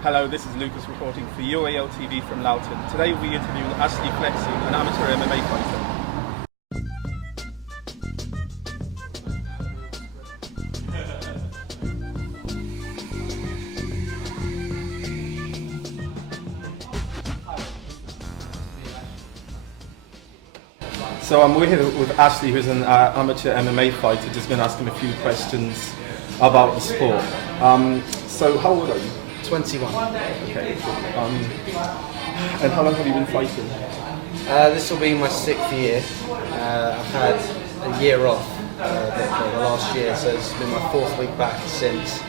Hello, this is Lucas reporting for UAL TV from Loughton. Today we'll be interviewing Ashley Flexen, an amateur MMA fighter. So we're here with Ashley, who's an amateur MMA fighter. Just going to ask him a few questions about the sport. So how old are you? 21. Okay. And how long have you been fighting? This will be my 6th year. I've had a year off the last year, so it's been my 4th week back since.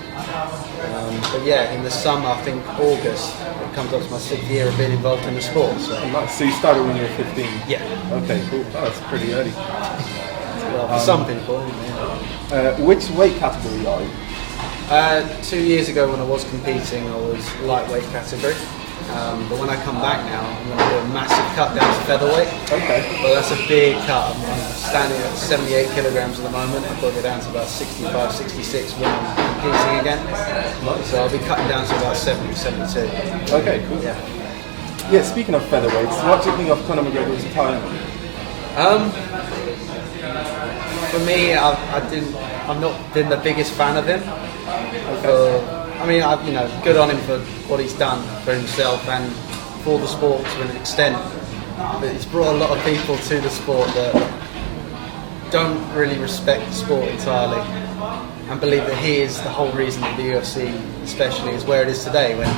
But yeah, in the summer, I think August, it comes up to my 6th year of being involved in the sport. So you started when you were 15? Yeah. Okay, cool. Oh, that's pretty early. Well, for some people. Yeah. Which weight category are you? 2 years ago when I was competing, I was lightweight category. But when I come back now, I'm going to do a massive cut down to featherweight. Okay. But that's a big cut. I'm standing at 78 kilograms at the moment. I've got to go down to about 65, 66 when I'm competing again. So I'll be cutting down to about 70, 72. Okay, cool. Yeah, speaking of featherweights, what do you think of Conor McGregor's retirement? For me, I've not been the biggest fan of him. I mean, good on him for what he's done for himself and for the sport to an extent. But he's brought a lot of people to the sport that don't really respect the sport entirely and believe that he is the whole reason that the UFC, especially, is where it is today, when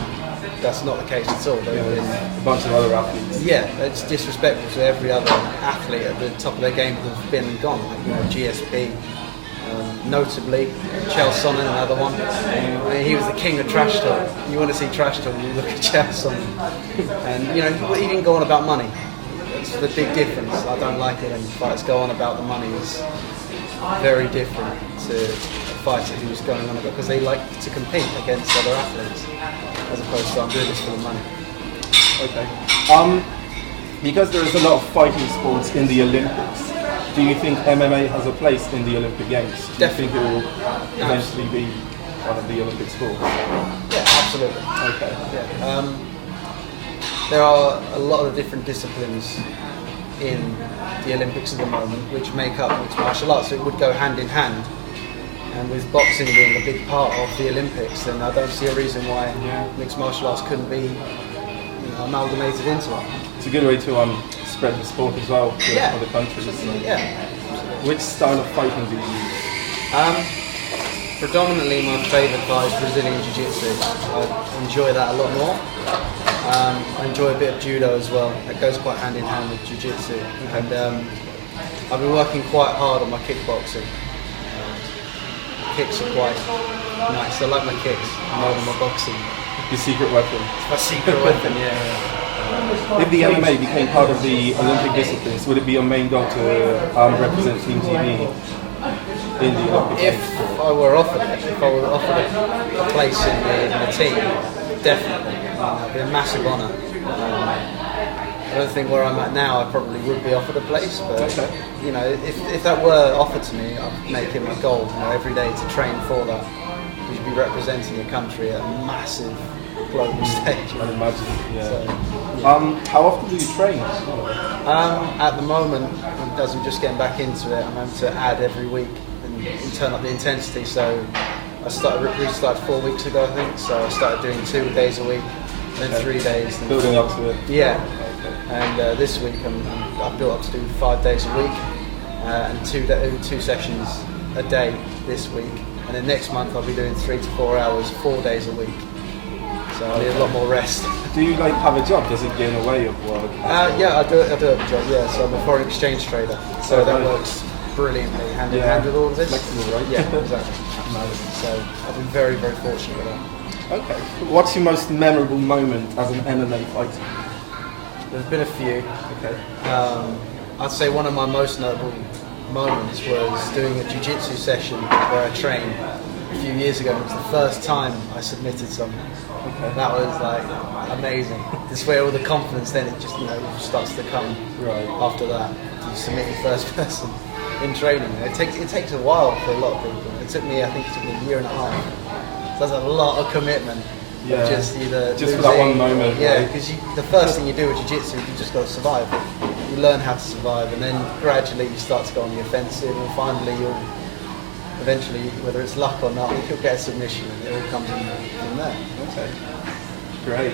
that's not the case at all. A bunch of other athletes. Yeah, it's disrespectful to every other athlete at the top of their game that have been and gone. Like, GSP. Notably, Chael Sonnen, another one. I mean, he was the king of trash talk. You want to see trash talk, you look at Chael Sonnen. And he didn't go on about money. That's the big difference. I don't like it when fights go on about the money. It's very different to a fighter who's going on about, because they like to compete against other athletes, as opposed to I'm doing this for the money. Okay. Because there is a lot of fighting sports in the Olympics, do you think MMA has a place in the Olympic Games? Do you think it will eventually be one of the Olympic sports? Yeah, absolutely. Okay. Yeah. There are a lot of different disciplines in the Olympics at the moment which make up mixed martial arts, so it would go hand in hand. And with boxing being a big part of the Olympics, then I don't see a reason why mixed martial arts couldn't be amalgamated into it. It's a good way to spread the sport as well to other countries. Yeah. Which style of fighting do you use? Predominantly my favourite fight is Brazilian Jiu-Jitsu. I enjoy that a lot more. I enjoy a bit of Judo as well. That goes quite hand in hand with Jiu-Jitsu. And I've been working quite hard on my kickboxing. Kicks are quite nice. I like my kicks more than my boxing. Your secret weapon? It's my secret weapon, yeah. If the MMA became part of the Olympic disciplines, would it be your main goal to represent Team TV in the Olympics? If I were offered a place in the team, definitely. It'd be a massive honour. I don't think where I'm at now I probably would be offered a place, but if that were offered to me, I'd make it my goal every day to train for that. You should be representing your country at a massive global stage. I'd imagine, yeah. So, how often do you train? At the moment, as we're just getting back into it, I'm having to add every week and turn up the intensity. So I restarted 4 weeks ago, I think. So I started doing 2 days a week, then 3 days. Then building up to it. Yeah. And this week I've built up to do 5 days a week and two sessions a day this week. And then next month I'll be doing 3 to 4 hours, 4 days a week. So I need a lot more rest. Do you have a job? Does it get in the way of work? Yeah, I do have a job. Yeah, so I'm a foreign exchange trader. So that works brilliantly hand in hand with all of this. Flexible, right? Yeah, exactly. So I've been very, very fortunate with that. Okay. What's your most memorable moment as an MMA fighter? There's been a few. Okay. I'd say one of my most notable moments was doing a jiu-jitsu session where I trained a few years ago. It was the first time I submitted someone. Okay. That was like amazing. This way, all the confidence then it just starts to come after that. You submit your first person in training. It takes a while for a lot of people. I think it took me a year and a half. So that's a lot of commitment. Yeah. Just for that one moment. Yeah, because the first thing you do with jiu-jitsu, you just got to survive. You learn how to survive, and then gradually you start to go on the offensive, and finally you'll eventually, whether it's luck or not, you'll get a submission, and it all comes in from there. Okay. Great.